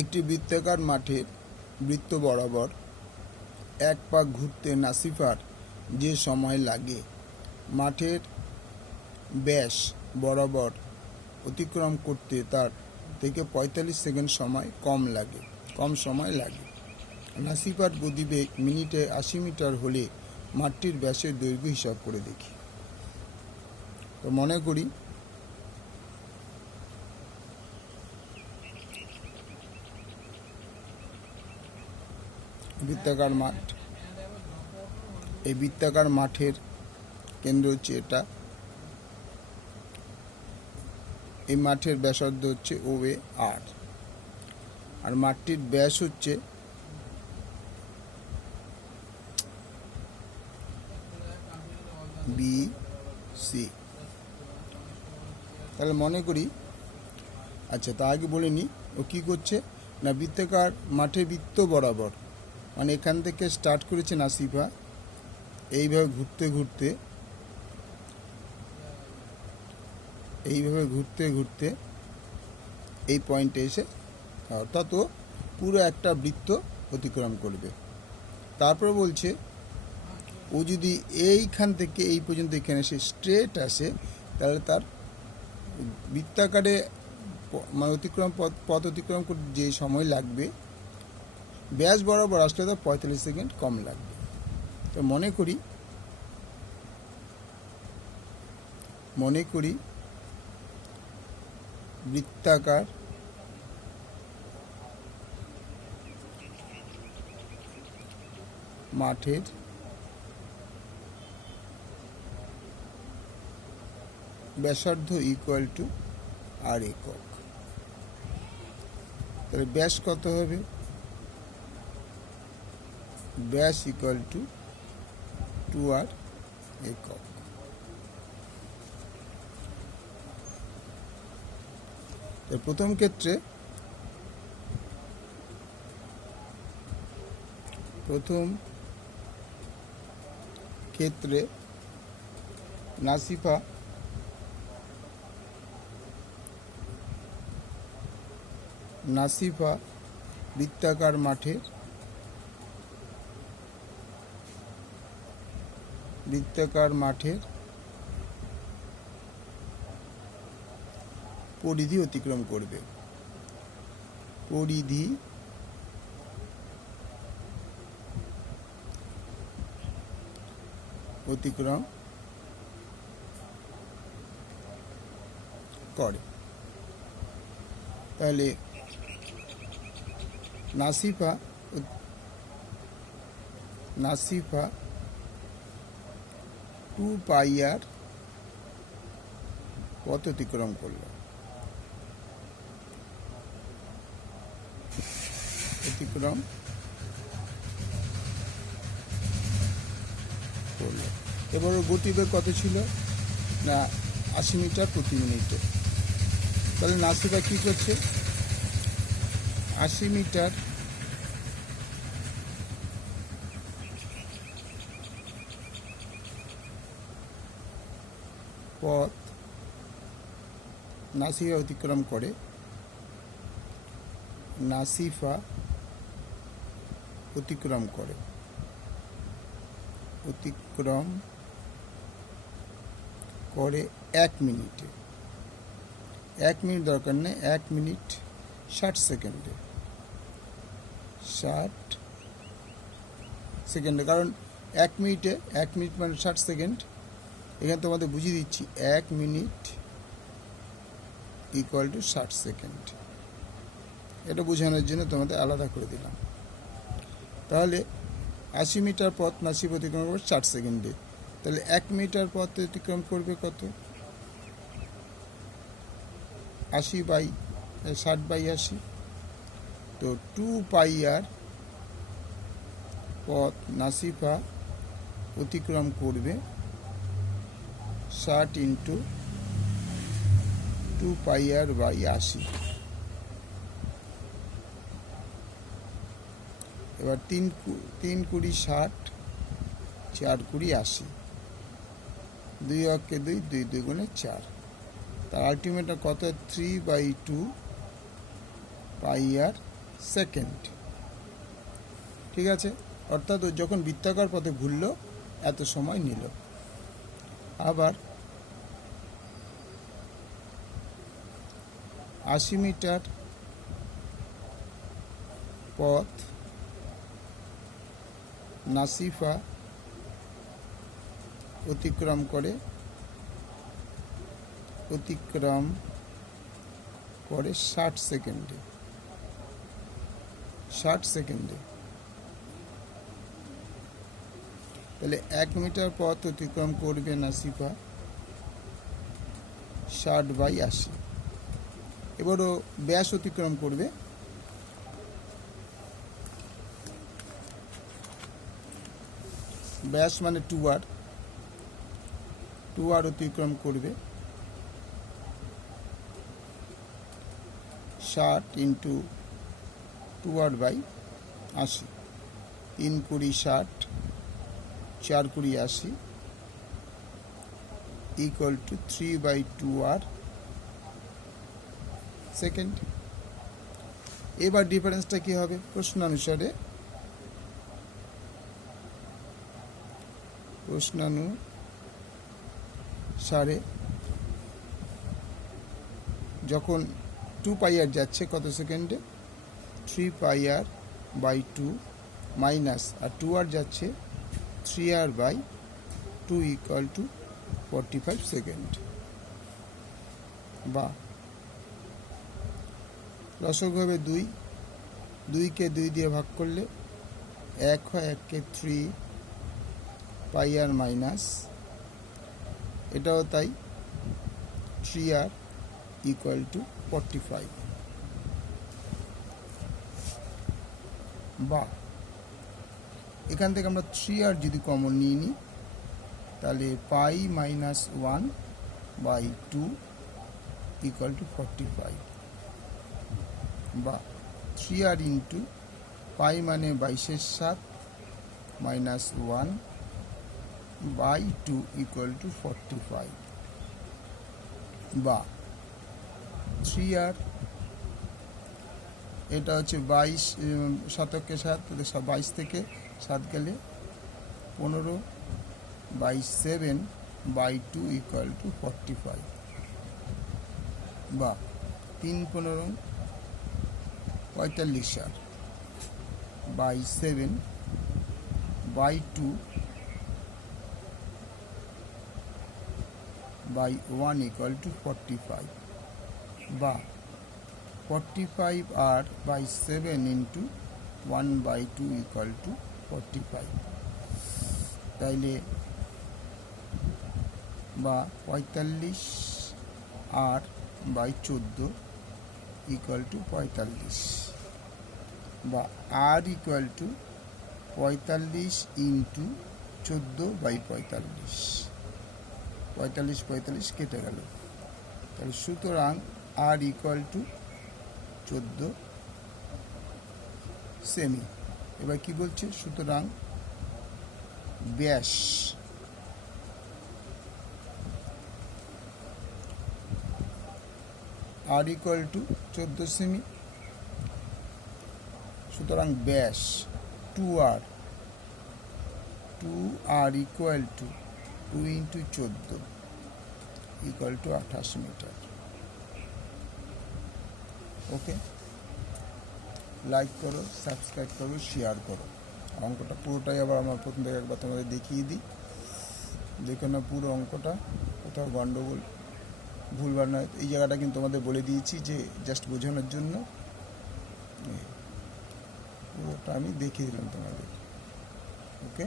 একটি বৃত্তাকার মাঠের বৃত্ত বরাবর এক পাক ঘুরতে নাসিফার যে সময় লাগে মাঠের ব্যাস বরাবর অতিক্রম করতে তার থেকে ৪৫ সেকেন্ড কম সময় লাগে। নাসিফার গতিবেগ মিনিটে ৮০ মিটার হলে মাঠটির ব্যাসের দৈর্ঘ্য হিসাব করে দেখি। তো মনে করি বৃত্তাকার মাঠ, এই বৃত্তাকার মাঠের কেন্দ্র হচ্ছে এটা, এই মাঠের ব্যাসার্ধ হচ্ছে OA আর মাঠটির ব্যাস হচ্ছে BC। তাহলে মনে করি, আচ্ছা তা আগে বলে নিই ও কী করছে না, বৃত্তাকার মাঠে বৃত্ত বরাবর, মানে এখান থেকে স্টার্ট করেছে নাসিফা, এইভাবে ঘুরতে ঘুরতে এই পয়েন্টে এসে অর্থাৎ ও পুরো একটা বৃত্ত অতিক্রম করবে। তারপর বলছে ও যদি এইখান থেকে এই পর্যন্ত এখানে এসে স্ট্রেট আসে তাহলে তার বৃত্তাকারে মানে পথ অতিক্রম করতে যে সময় লাগবে ব্যাস বরাবর আসলে তার ৪৫ সেকেন্ড কম লাগবে। তো মনে করি বৃত্তাকার মাঠের ব্যাসার্ধ ইকুয়াল টু R একক। তাহলে ব্যাস কত হবে? ব্যাস ইকুয়াল টু 2R একক। প্রথম ক্ষেত্রে নাসিফা বৃত্তাকার মাঠের পরিধি অতিক্রম করবে। তাহলে নাসিফা 2πr পথ অতিক্রম করল। এবার গতিবেগ কত ছিল না ৮০ মিটার প্রতি মিনিটে। তাহলে নাসিফা কি করছে, ৮০ মিটার পথ নাসিফা অতিক্রম করে ১ মিনিটে। ১ মিনিট দরকার নেই, ১ মিনিট ৬০ সেকেন্ডে, কারণ ১ মিনিট মানে ৬০ সেকেন্ড। এখানে তোমাদের বুঝিয়ে দিচ্ছি ১ মিনিট ইকুয়াল টু ৬০ সেকেন্ড। এটা বোঝানোর জন্য তোমাদের আলাদা করে দিলাম। তাহলে ৮০ মিটার পথ নাসিফা অতিক্রম করবে ৬০ সেকেন্ডে। তাহলে ১ মিটার পথ অতিক্রম করবে কত? 60/80। তো 2πr পথ নাসিফা অতিক্রম করবে 60 × 2πr/80। এবার ৩ × 60, ৪ × 80, ২ অক্ষে ২, ২ × ২ = ৪। তার আলটিমেটটা কত? 3/2πr second. ঠিক আছে, অর্থাৎ ও যখন বৃত্তাকার পথে ঘুরল এত সময় নিল। আবার 80 মিটার পথ নাসিফা অতিক্রম করে 60 সেকেন্ডে। 60 সেকেন্ডে। তাহলে 1 মিটার পথ অতিক্রম করবে নাসিফা 60/80। এবারও ব্যাস অতিক্রম করবে। ব্যাস মানে 2r অতিক্রম করবে 60 × 2r/80। 3 × 20 = 60, 4 × 20 = 80 equal to 3/2r second. এবার ডিফারেন্সটা কি হবে? প্রশ্নানুসারে যখন 2πr যাচ্ছে কত সেকেন্ডে? 3πr/2 মাইনাস, আর 2r যাচ্ছে 3r/2 ইকুয়াল টু 45 সেকেন্ড। বা লসগু হবে 2, 2কে 2 দিয়ে ভাগ করলে 1 হয়, 1কে 3πr মাইনাস, এটাও তাই, 3r ইকুয়াল টু 45। বা এখান থেকে আমরা 3r যদি কমন নিয়ে নিই তাহলে π-1/2 ইকুয়াল টু 45। বা 3r ইন্টু পাই মানে 22/7 মাইনাস 1/2 ইকুয়াল টু 45। বা 3r, এটা হচ্ছে 22, 7কে 7, 22 থেকে 7 গেলে 15/7/2 ইকুয়াল টু 45। বা 3×15 = 45r by 7/2 by 1 equal to 45। বা 45r/7 ইন্টু 1/2 ইকুয়াল টু 45। তাইলে বা 45r/14 ইকুয়াল টু 45। বা r ইকুয়াল টু 45 ইন্টু 14/45। 45 কেটে গেল। তাহলে সুতরাং r ইকুয়াল টু 14 সেমি। এবার কি বলছে? সুতরাং ব্যাস r ইকুয়াল টু 14 সেমি। সুতরাং ব্যাস 2r equal to 2 × 14 equal to 28 metre. Okay, like করো, সাবস্ক্রাইব করো, শেয়ার করো। অঙ্কটা পুরোটাই আবার আমার প্রথম থেকে একবার তোমাদের দেখিয়ে দিই, দেখো না পুরো অঙ্কটা, কোথাও গন্ডগোল ভুলবার নয়। এই জায়গাটা কিন্তু তোমাদের বলে দিয়েছি যে জাস্ট বোঝানোর জন্য, পুরোটা আমি দেখিয়ে দিলাম তোমাদের। ওকে।